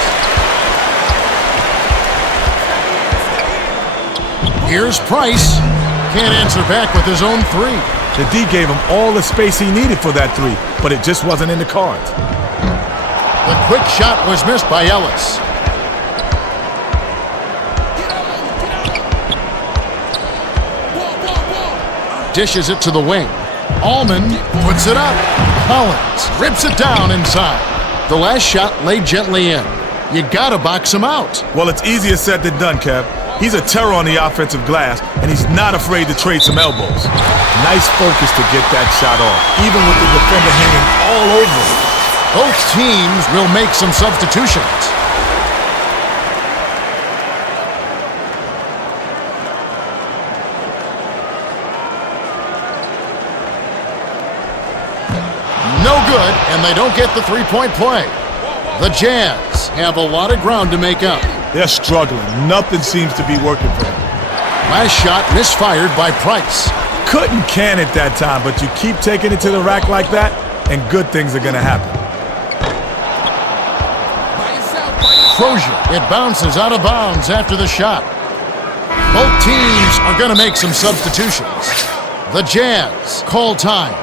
Here's Price. Can't answer back with his own 3. The D gave him all the space he needed for that 3, but it just wasn't in the cards. The quick shot was missed by Ellis. Dishes it to the wing. Allman puts it up. Collins rips it down inside. The last shot laid gently in. You gotta box him out. Well, it's easier said than done, Kev. He's a terror on the offensive glass, and he's not afraid to trade some elbows. Nice focus to get that shot off, even with the defender hanging all over him. Both teams will make some substitutions. No good, and they don't get the 3-point play. The Jazz have a lot of ground to make up. They're struggling. Nothing seems to be working for them. Last shot misfired by Price. Couldn't can it that time, but you keep taking it to the rack like that, and good things are going to happen. Crozier, it bounces out of bounds after the shot. Both teams are going to make some substitutions. The Jazz call time.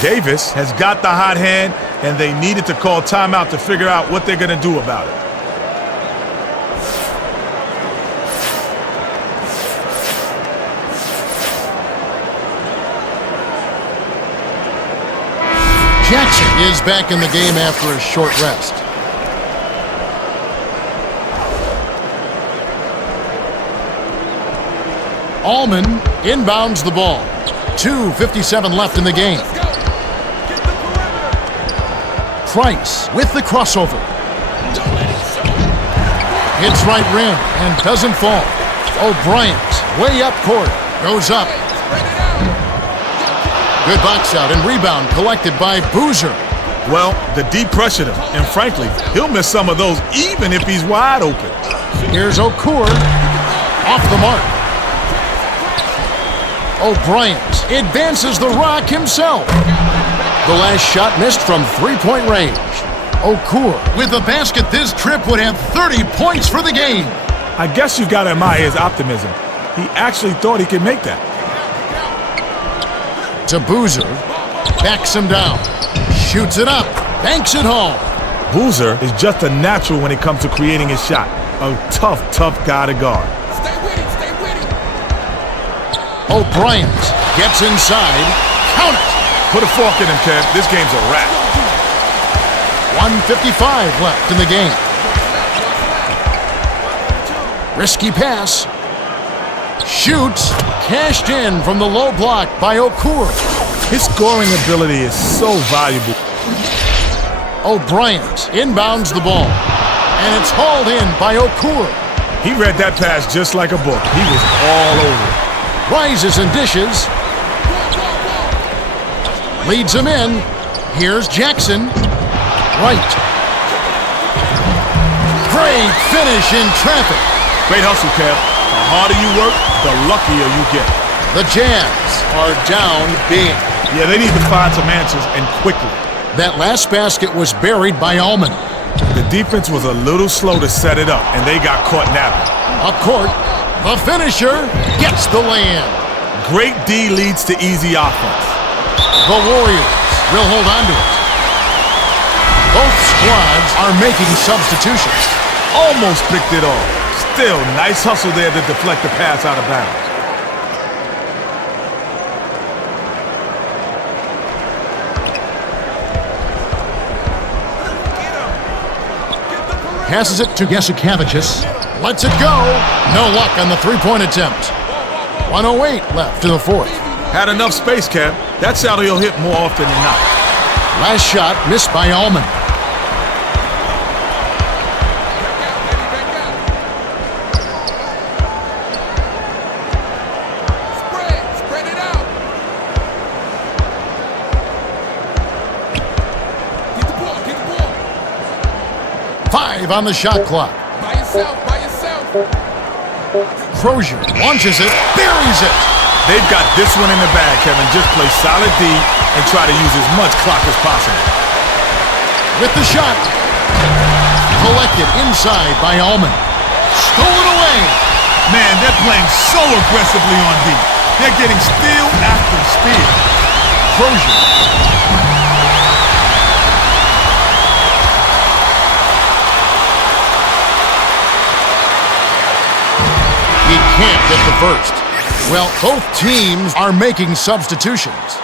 Davis has got the hot hand, and they needed to call timeout to figure out what they're going to do about it. Jackson is back in the game after a short rest. Allman inbounds the ball. 2:57 left in the game. Price with the crossover. Hits right rim and doesn't fall. O'Brien, way up court, goes up. Good box out and rebound collected by Boozer. Well, the D pressured him, and frankly, he'll miss some of those even if he's wide open. Here's Ourt, off the mark. O'Brien advances the rock himself. The last shot missed from three-point range. Ourt with a basket this trip would have 30 points for the game. I guess you gotta admire his optimism. He actually thought he could make that. To Boozer, backs him down, shoots it up, banks it home. Boozer is just a natural when it comes to creating his shot. A tough, tough guy to guard. Stay with him, stay with him. O'Brien gets inside, count it. Put a fork in him, Kev. This game's a wrap. 1:55 left in the game. Risky pass. Shoots, cashed in from the low block by Ourt. His scoring ability is so valuable. O'Brien inbounds the ball, and it's hauled in by Ourt. He read that pass just like a book. He was all over it. Rises and dishes. Leads him in. Here's Jackson. Right. Great finish in traffic. Great hustle, Kev. The harder you work, the luckier you get. The Jazz are down big. Yeah, they need to find some answers, and quickly. That last basket was buried by Allman. The defense was a little slow to set it up, and they got caught napping. Up court, the finisher gets the lay-in. Great D leads to easy offense. The Warriors will hold on to it. Both squads are making substitutions. Almost picked it off. Still, nice hustle there to deflect the pass out of bounds. Passes it to Jasukavicius. Lets it go. No luck on the three-point attempt. 1:08 left in the fourth. Had enough space, Kev. That's how he'll hit more often than not. Last shot missed by Allman. Spread it out. Get the ball, get the ball. 5 on the shot clock. By yourself, by yourself. Crozier launches it, buries it. They've got this one in the bag, Kevin. Just play solid D and try to use as much clock as possible. With the shot. Collected inside by Allman. Stolen away. Man, they're playing so aggressively on D. They're getting steal after steal. Crozier. He can't get the first. Well, both teams are making substitutions.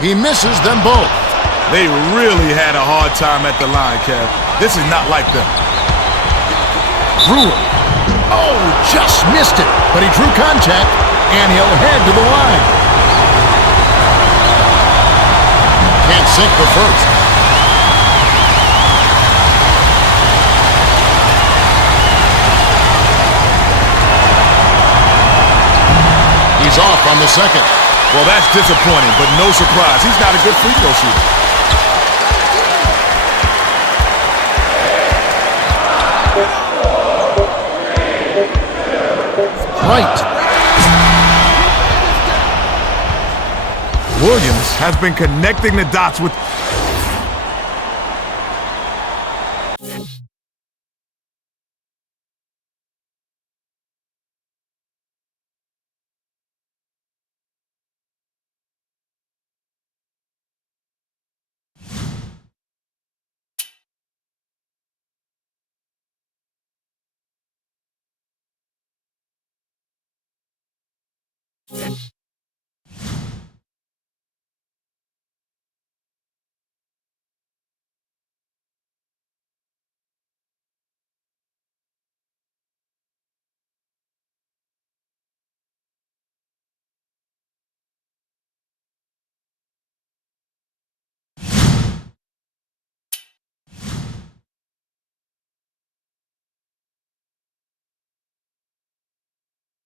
He misses them both. They really had a hard time at the line, Kev. This is not like them. Brewer. Oh, just missed it. But he drew contact, and he'll head to the line. Can't sink the first. He's off on the second. Well, that's disappointing, but no surprise. He's not a good free throw shooter. Right. Williams has been connecting the dots with...